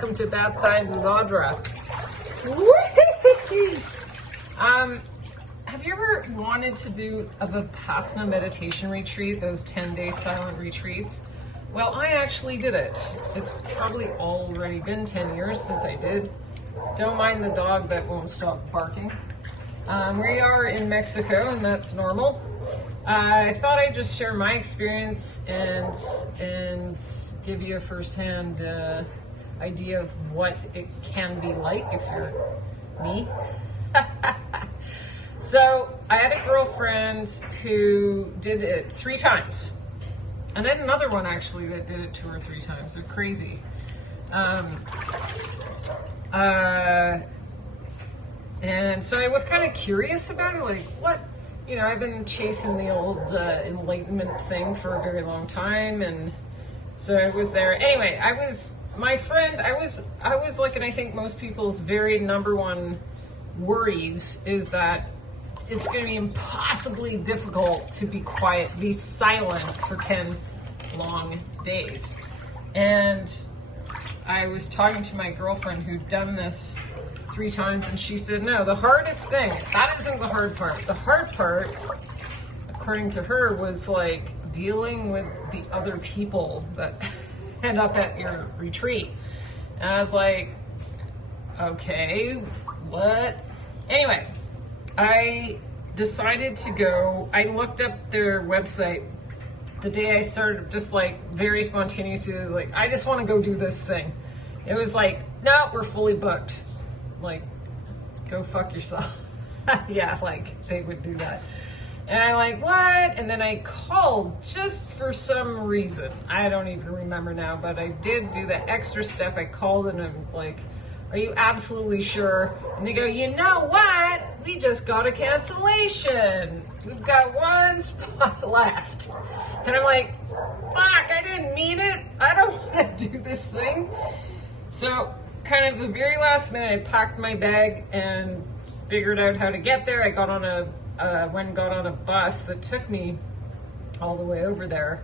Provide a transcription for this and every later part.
welcome to Bath Times with Audra. Have you ever wanted to do a Vipassana meditation retreat, those 10-day silent retreats? Well, I actually did it. It's probably already been 10 years since I did. Don't mind the dog that won't stop barking. We are in Mexico, and that's normal. I thought I'd just share my experience and give you a firsthand idea of what it can be like if you're me. So I had a girlfriend who did it 3 times. And then another one actually that did it 2 or 3 times. They're crazy. And so I was kind of curious about it, like what, I've been chasing the old enlightenment thing for a very long time, and so I was there. Anyway, I was like, and I think most people's very number one worries is that it's going to be impossibly difficult to be quiet, be silent for 10 long days. And I was talking to my girlfriend who'd done this 3 times, and she said, no, the hardest thing, that isn't the hard part. The hard part, according to her, was like dealing with the other people that end up at your retreat. And I was like, okay, what? Anyway, I decided to go. I looked up their website the day I started, just like very spontaneously, like, I just want to go do this thing. It was like, no, we're fully booked. Like, go fuck yourself. Yeah, like they would do that. And I'm like, what? And then I called just for some reason. I don't even remember now, but I did do the extra step. I called and I'm like, are you absolutely sure? And they go, you know what? We just got a cancellation. We've got 1 spot left. And I'm like, fuck, I didn't mean it. I don't want to do this thing. So kind of the very last minute, I packed my bag and figured out how to get there. I got on a bus that took me all the way over there.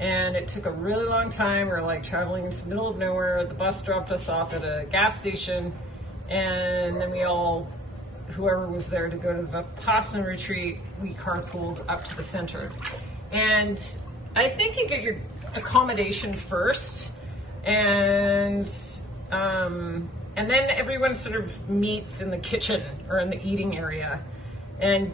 And it took a really long time. We're like traveling into the middle of nowhere. The bus dropped us off at a gas station. And then we all, whoever was there to go to the Vipassana retreat, we carpooled up to the center. And I think you get your accommodation first. And then everyone sort of meets in the kitchen or in the eating area. And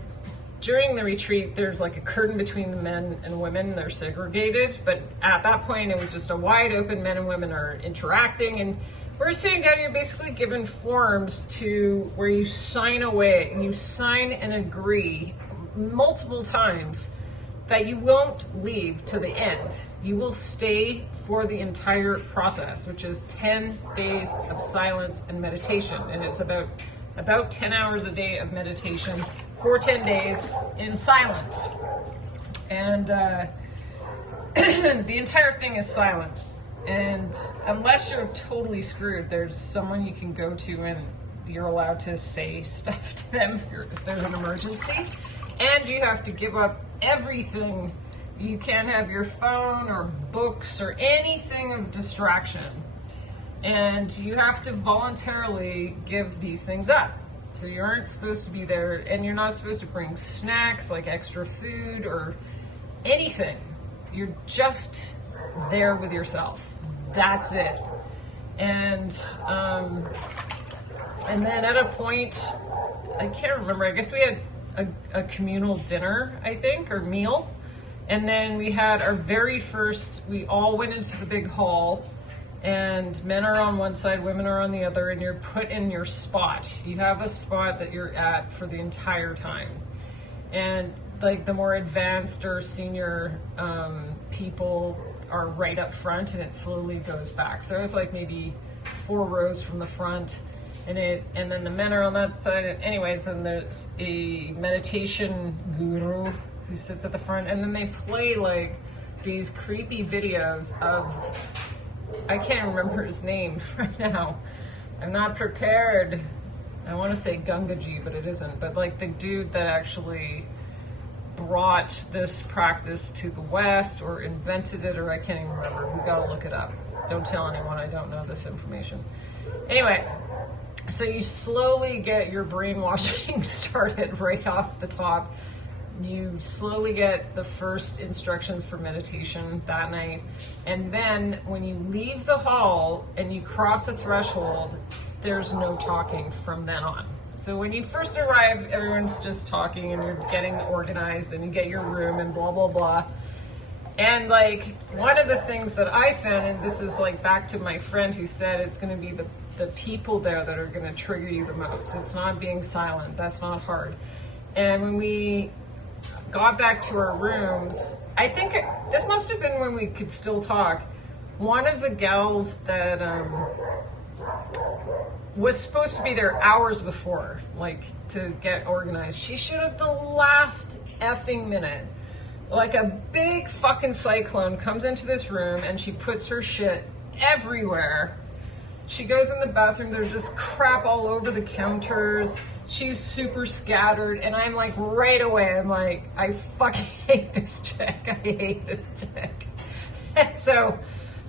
during the retreat, there's like a curtain between the men and women. They're segregated, but at that point, it was just a wide open. Men and women are interacting, and we're sitting down here basically given forms to where you sign away, and you sign and agree multiple times that you won't leave to the end. You will stay for the entire process, which is 10 days of silence and meditation, and it's about 10 hours a day of meditation for 10 days in silence. And the entire thing is silent. And unless you're totally screwed, there's someone you can go to and you're allowed to say stuff to them if there's an emergency. And you have to give up everything. You can't have your phone or books or anything of distraction. And you have to voluntarily give these things up. So you aren't supposed to be there, and you're not supposed to bring snacks like extra food or anything. You're just there with yourself. That's it. And then at a point, I can't remember, I guess we had a communal dinner, I think, or meal. And then we had our very first, we all went into the big hall, and men are on one side, women are on the other, and you're put in your spot. You have a spot that you're at for the entire time. And like the more advanced or senior people are right up front, and it slowly goes back. So it was like maybe 4 rows from the front, and then the men are on that side. And anyways, then there's a meditation guru who sits at the front, and then they play like these creepy videos of, I can't remember his name right now. I'm not prepared. I want to say Gangaji, but it isn't. But like the dude that actually brought this practice to the West or invented it, or I can't even remember. We got to look it up. Don't tell anyone I don't know this information. Anyway, so you slowly get your brainwashing started right off the top. You slowly get the first instructions for meditation that night. And then when you leave the hall and you cross a threshold, there's no talking from then on. So when you first arrive, everyone's just talking and you're getting organized and you get your room and blah, blah, blah. And like one of the things that I found, and this is like back to my friend who said it's going to be the people there that are going to trigger you the most. It's not being silent. That's not hard. And when we got back to our rooms, I think this must have been when we could still talk. One of the gals that was supposed to be there hours before, like to get organized, she showed up the last effing minute. Like a big fucking cyclone comes into this room and she puts her shit everywhere. She goes in the bathroom, there's just crap all over the counters. She's super scattered, and I'm like, right away, I'm like, I fucking hate this chick. I hate this chick. And so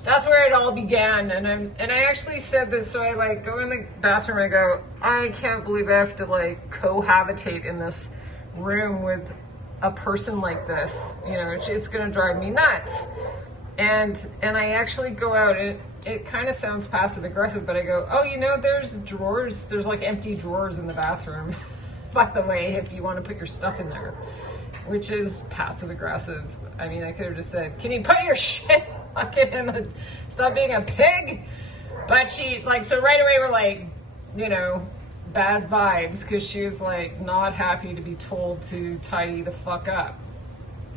that's where it all began. And I actually said this, so I like go in the bathroom, I go, I can't believe I have to like cohabitate in this room with a person like this. You know, it's gonna drive me nuts. And I actually go out, and it kind of sounds passive aggressive, but I go, oh, you know, there's drawers, there's like empty drawers in the bathroom, by the way, if you want to put your stuff in there, which is passive aggressive. I mean, I could have just said, can you put your shit bucket in the, stop being a pig? But she, like, so right away we're like, you know, bad vibes, because she was like not happy to be told to tidy the fuck up.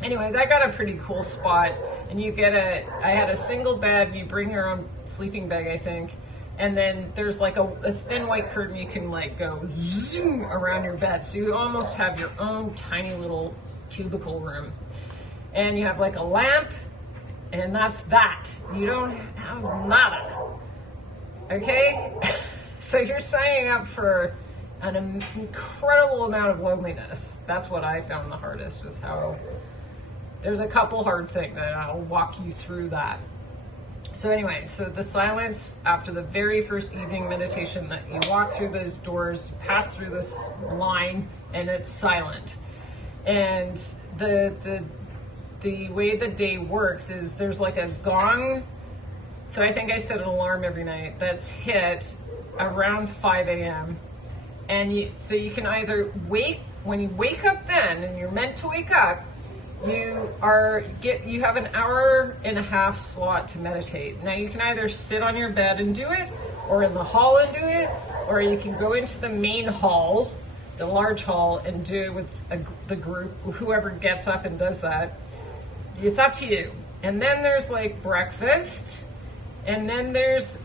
Anyways, I got a pretty cool spot, and you get I had a single bed, you bring your own sleeping bag, I think, and then there's like a thin white curtain you can like go zoom around your bed, so you almost have your own tiny little cubicle room. And you have like a lamp, and that's that. You don't have nada. Okay? So you're signing up for an incredible amount of loneliness. That's what I found the hardest, was how there's a couple hard things that I'll walk you through that. So anyway, so the silence after the very first evening meditation, that you walk through those doors, you pass through this line, and it's silent. And the way the day works is there's like a gong. So I think I set an alarm every night that's hit around 5 a.m. And so you can either when you wake up then, and you're meant to wake up, you have an hour and a half slot to meditate. Now you can either sit on your bed and do it, or in the hall and do it, or you can go into the main hall, the large hall, and do it with the group, whoever gets up and does that. It's up to you. And then there's like breakfast, and then there's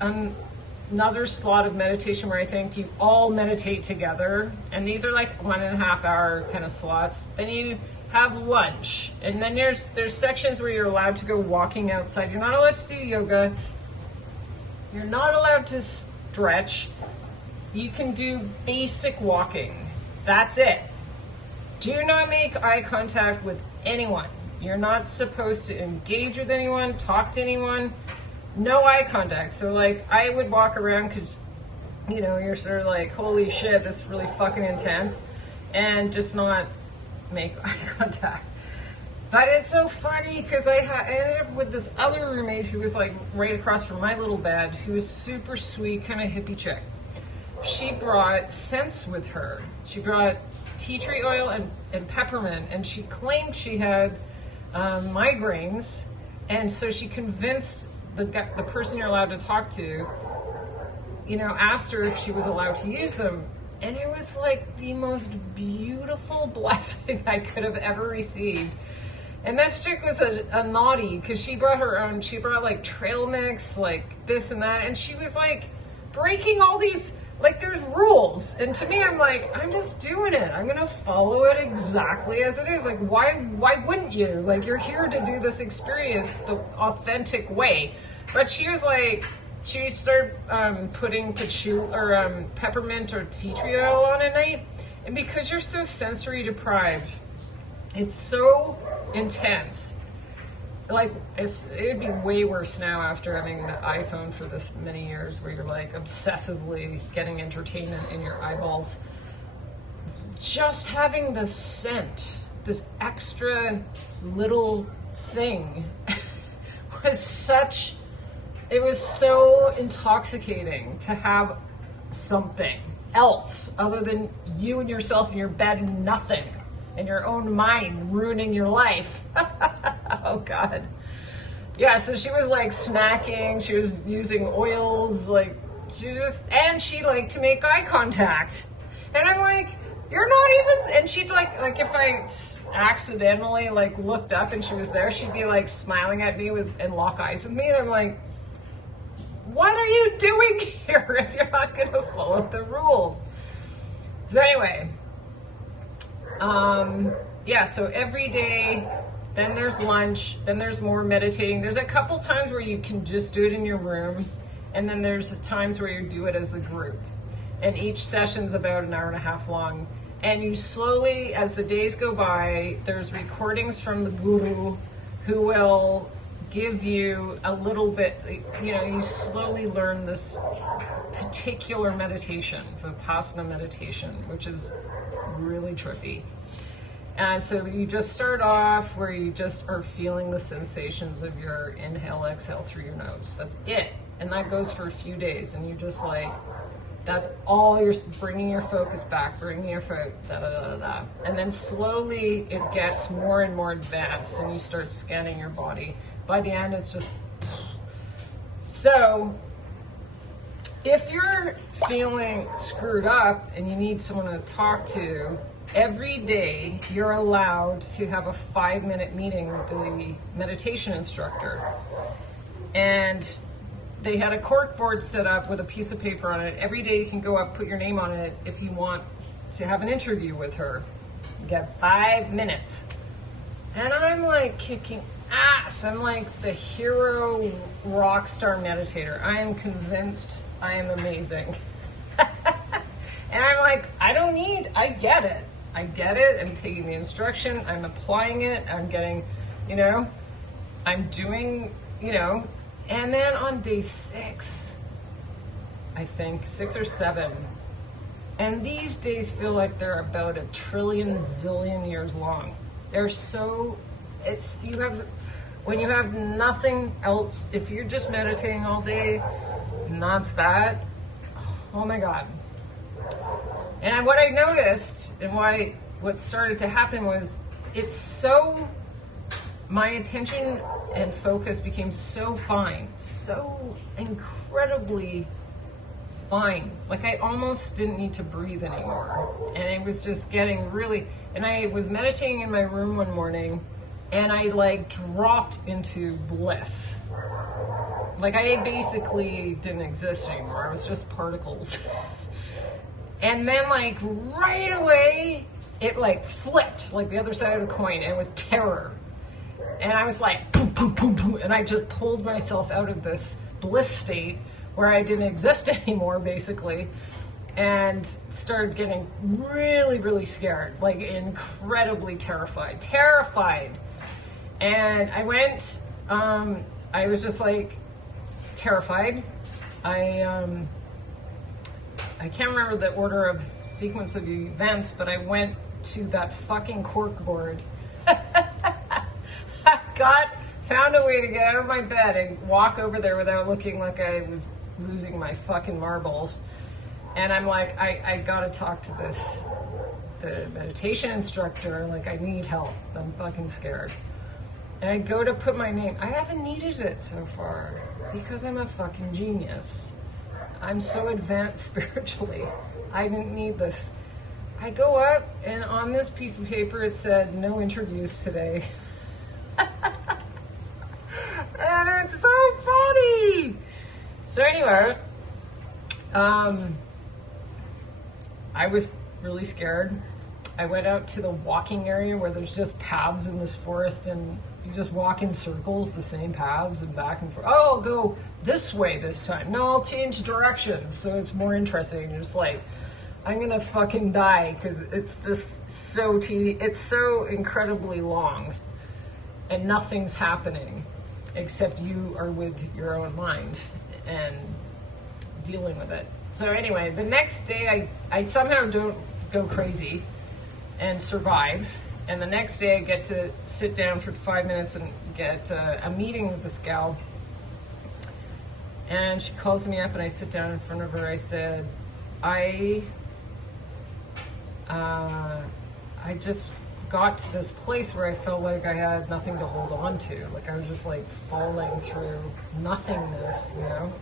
another slot of meditation where I think you all meditate together, and these are like 1.5 hour kind of slots. Then you have lunch, and then there's sections where you're allowed to go walking outside. You're not allowed to do yoga. You're not allowed to stretch. You can do basic walking. That's it. Do not make eye contact with anyone. You're not supposed to engage with anyone, talk to anyone. No eye contact. So like I would walk around because, you know, you're sort of like, holy shit, this is really fucking intense, and just not make eye contact. But it's so funny because I ended up with this other roommate who was like right across from my little bed, who was super sweet, kind of hippie chick. She brought scents with her. She brought tea tree oil and peppermint, and she claimed she had migraines, and so she convinced the person you're allowed to talk to, you know, asked her if she was allowed to use them. And it was like the most beautiful blessing I could have ever received. And this chick was a naughty, because she brought her own, she brought like trail mix, like this and that, and she was like breaking all these, like there's rules. And to me, I'm like, I'm just doing it. I'm gonna follow it exactly as it is. Like, why wouldn't you? Like, you're here to do this experience the authentic way. But she was like, she started putting peppermint or tea tree oil on at night. And because you're so sensory deprived, it's so intense. like, it'd be way worse now after having the iPhone for this many years, where you're like obsessively getting entertainment in your eyeballs. Just having the scent, this extra little thing it was so intoxicating to have something else other than you and yourself in your bed and nothing, and your own mind ruining your life. Oh God. Yeah, so she was like snacking, she was using oils, like she liked to make eye contact. And I'm like, you're not even, and she'd like if I accidentally like looked up and she was there, she'd be like smiling at me and lock eyes with me, and I'm like, what are you doing here if you're not going to follow the rules? So anyway, yeah, so every day, then there's lunch, then there's more meditating. There's a couple times where you can just do it in your room, and then there's times where you do it as a group. And each session's about an hour and a half long. And you slowly, as the days go by, there's recordings from the guru who will give you a little bit, you slowly learn this particular meditation, Vipassana meditation, which is really trippy. And so you just start off where you just are feeling the sensations of your inhale, exhale through your nose. That's it. And that goes for a few days. And you just like, that's all you're bringing your focus back, bringing your focus, da-da-da-da-da. And then slowly it gets more and more advanced and you start scanning your body. By the end, it's just... So, if you're feeling screwed up and you need someone to talk to, every day you're allowed to have a 5-minute meeting with the meditation instructor. And they had a cork board set up with a piece of paper on it. Every day you can go up, put your name on it if you want to have an interview with her. You get 5 minutes. And I'm like kicking ass. I'm like the hero rock star meditator. I am convinced I am amazing. And I'm like, I get it. I get it. I'm taking the instruction. I'm applying it. I'm getting, I'm doing, and then on day 6, I think, 6 or 7, and these days feel like they're about 1 trillion zillion years long. They're so, when you have nothing else, if you're just meditating all day, and that's that, oh my God. And what I noticed, and what started to happen was, my attention and focus became so fine, so incredibly fine. Like I almost didn't need to breathe anymore. And it was just getting really, and I was meditating in my room one morning and I like dropped into bliss. Like I basically didn't exist anymore. I was just particles. And then like right away, it like flipped like the other side of the coin, and it was terror. And I was like, boom, boom, boom, boom, and I just pulled myself out of this bliss state where I didn't exist anymore, basically, and started getting really, really scared, like incredibly terrified. And I went, I was just like terrified. I can't remember the order of sequence of events, but I went to that fucking cork board. Found a way to get out of my bed and walk over there without looking like I was losing my fucking marbles. And I'm like, I gotta talk to the meditation instructor. Like, I need help. I'm fucking scared. And I go to put my name. I haven't needed it so far because I'm a fucking genius. I'm so advanced spiritually. I didn't need this. I go up, and on this piece of paper it said, no interviews today. And it's so funny. So anyway, I was really scared. I went out to the walking area where there's just paths in this forest, and you just walk in circles, the same paths, and back and forth. Oh, I'll go this way this time. No, I'll change directions so it's more interesting. You're just like, I'm gonna fucking die because it's just so it's so incredibly long. and nothing's happening except you are with your own mind and dealing with it. So anyway, the next day I somehow don't go crazy and survive. And the next day I get to sit down for 5 minutes and get a meeting with this gal. And she calls me up and I sit down in front of her. I said, I just got to this place where I felt like I had nothing to hold on to. Like I was just like falling through nothingness, you know?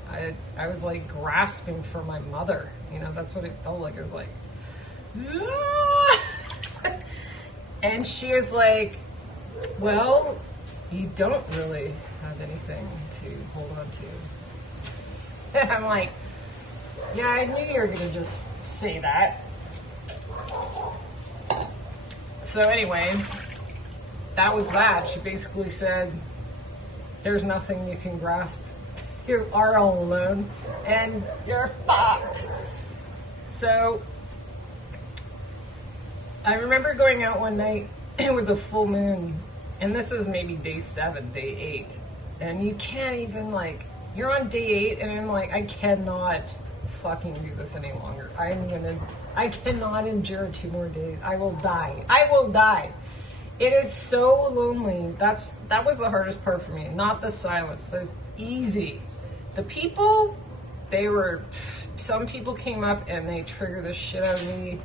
I was like grasping for my mother, you know? That's what it felt like. It was like, and she was like, well, you don't really have anything to hold on to. And I'm like, yeah, I knew you were gonna just say that. So anyway, that was that. She basically said, there's nothing you can grasp. You are all alone and you're fucked. So I remember going out one night, it was a full moon, and this is maybe day 7, day 8, and you can't even like, you're on day 8 and I'm like, I cannot fucking do this any longer. I cannot endure 2 more days. I will die. I will die. It is so lonely. That was the hardest part for me. Not the silence. That was easy. The people, some people came up and they triggered the shit out of me.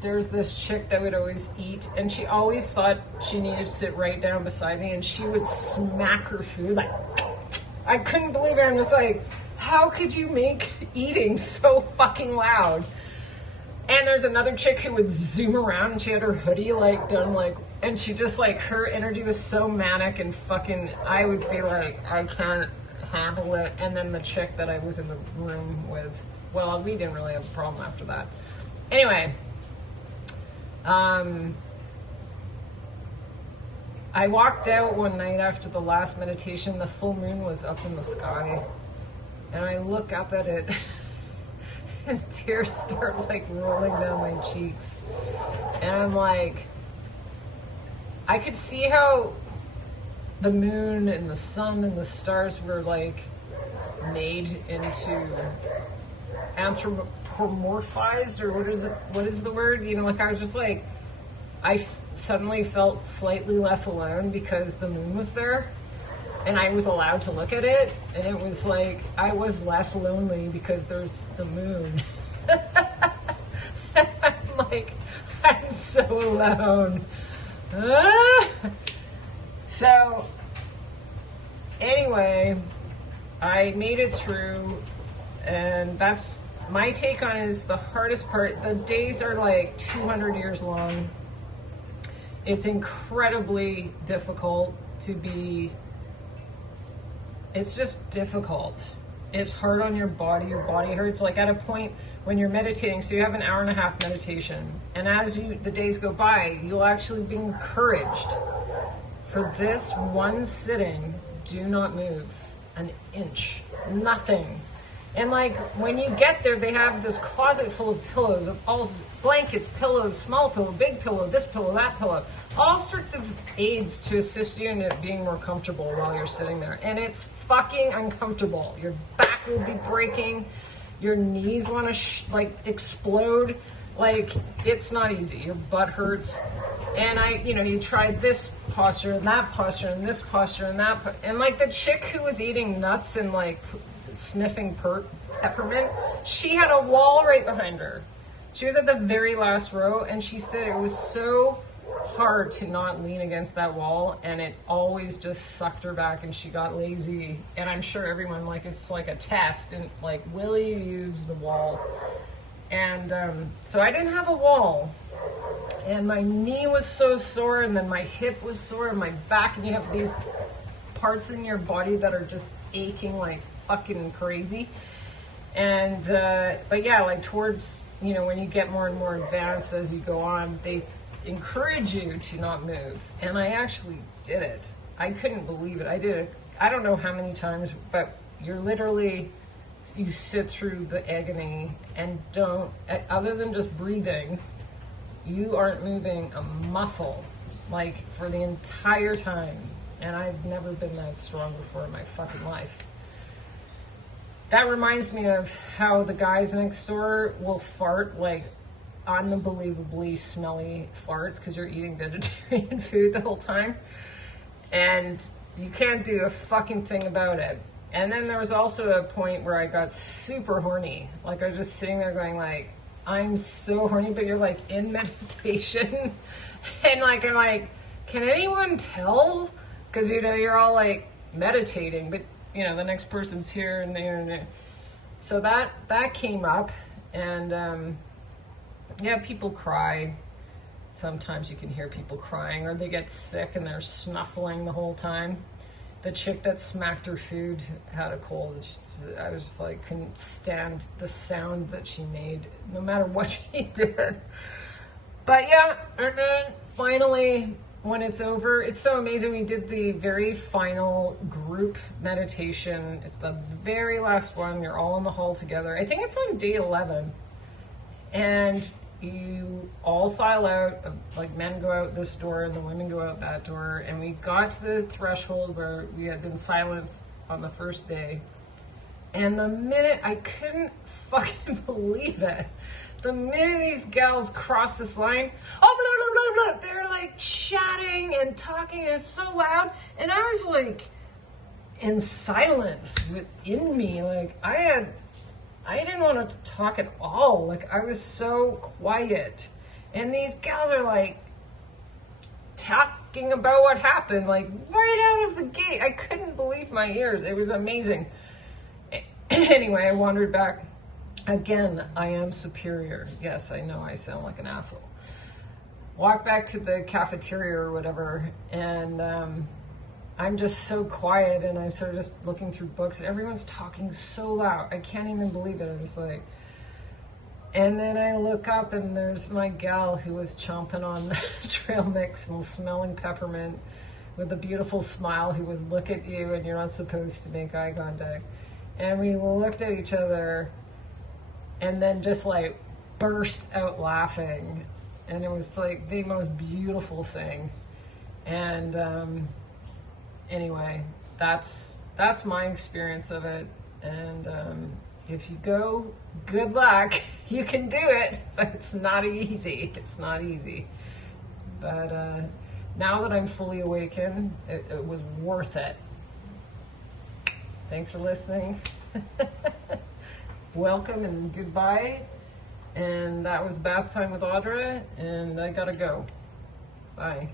There's this chick that would always eat, and she always thought she needed to sit right down beside me, and she would smack her food. Like, I couldn't believe it. I'm just like, how could you make eating so fucking loud? And there's another chick who would zoom around, and she had her hoodie like done like, and she just like, her energy was so manic and fucking, I would be like, I can't handle it. And then the chick that I was in the room with, well, we didn't really have a problem after that. Anyway, I walked out one night after the last meditation. The full moon was up in the sky, and I look up at it and tears start like rolling down my cheeks. And I'm like, I could see how the moon and the sun and the stars were like made into anthropomorphized, or what is the word? You know, like I was just like, I suddenly felt slightly less alone because the moon was there and I was allowed to look at it, and it was like I was less lonely because there's the moon. I'm like, I'm so alone. So anyway, I made it through, and that's my take on it. Is the hardest part. The days are like 200 years long. It's incredibly difficult to be, it's just difficult. It's hard on your body hurts. Like at a point when you're meditating, so you have an hour and a half meditation, and as the days go by, you'll actually be encouraged for this one sitting, do not move an inch, nothing. And like when you get there, they have this closet full of pillows, of all blankets, pillows, small pillow, big pillow, this pillow, that pillow, all sorts of aids to assist you in it being more comfortable while you're sitting there. And it's fucking uncomfortable. Your back will be breaking. Your knees want to like explode. Like it's not easy. Your butt hurts. And you try this posture and that posture and this posture and that. And like the chick who was eating nuts and like sniffing peppermint, she had a wall right behind her. She was at the very last row, and she said it was so hard to not lean against that wall, and it always just sucked her back, and she got lazy. And I'm sure everyone, like, it's like a test, and like, will you use the wall? And so I didn't have a wall, and my knee was so sore, and then my hip was sore, and my back, and you have these parts in your body that are just aching like fucking crazy. And but yeah, like towards, when you get more and more advanced as you go on, they encourage you to not move. And I actually did it. I couldn't believe it. I did it, I don't know how many times, but you sit through the agony and don't, other than just breathing, you aren't moving a muscle, like for the entire time. And I've never been that strong before in my fucking life. That reminds me of how the guys next door will fart like unbelievably smelly farts because you're eating vegetarian food the whole time. And you can't do a fucking thing about it. And then there was also a point where I got super horny. Like I was just sitting there going like, I'm so horny, but you're like in meditation. And like, I'm like, can anyone tell? Because, you know, you're all like meditating, but you know, the next person's here and there and there. So that came up, and yeah, people cry. Sometimes you can hear people crying, or they get sick and they're snuffling the whole time. The chick that smacked her food had a cold. I was just like, couldn't stand the sound that she made, no matter what she did. But yeah, and then finally, when it's over, it's so amazing. We did the very final group meditation. It's the very last one. You're all in the hall together. I think it's on day 11. And you all file out, like men go out this door and the women go out that door. And we got to the threshold where we had been silenced on the first day. And the minute, I couldn't fucking believe it. The minute these gals crossed this line, oh, blah, blah, blah, blah, they're like chatting and talking, and it's so loud. And I was like in silence within me. Like I didn't want to talk at all. Like I was so quiet. And these gals are like talking about what happened, like right out of the gate. I couldn't believe my ears. It was amazing. Anyway, I wandered back. Again, I am superior. Yes, I know I sound like an asshole. Walk back to the cafeteria or whatever, and I'm just so quiet, and I'm sort of just looking through books. Everyone's talking so loud. I can't even believe it. I'm just like... And then I look up, and there's my gal who was chomping on trail mix and smelling peppermint with a beautiful smile, who would look at you, and you're not supposed to make eye contact. And we looked at each other, and then just like burst out laughing, and it was like the most beautiful thing. And anyway, that's my experience of it. And if you go, good luck. You can do it, but it's not easy. It's not easy. But now that I'm fully awakened, it was worth it. Thanks for listening. Welcome and goodbye. And that was Bath Time with Audra, and I gotta go. Bye.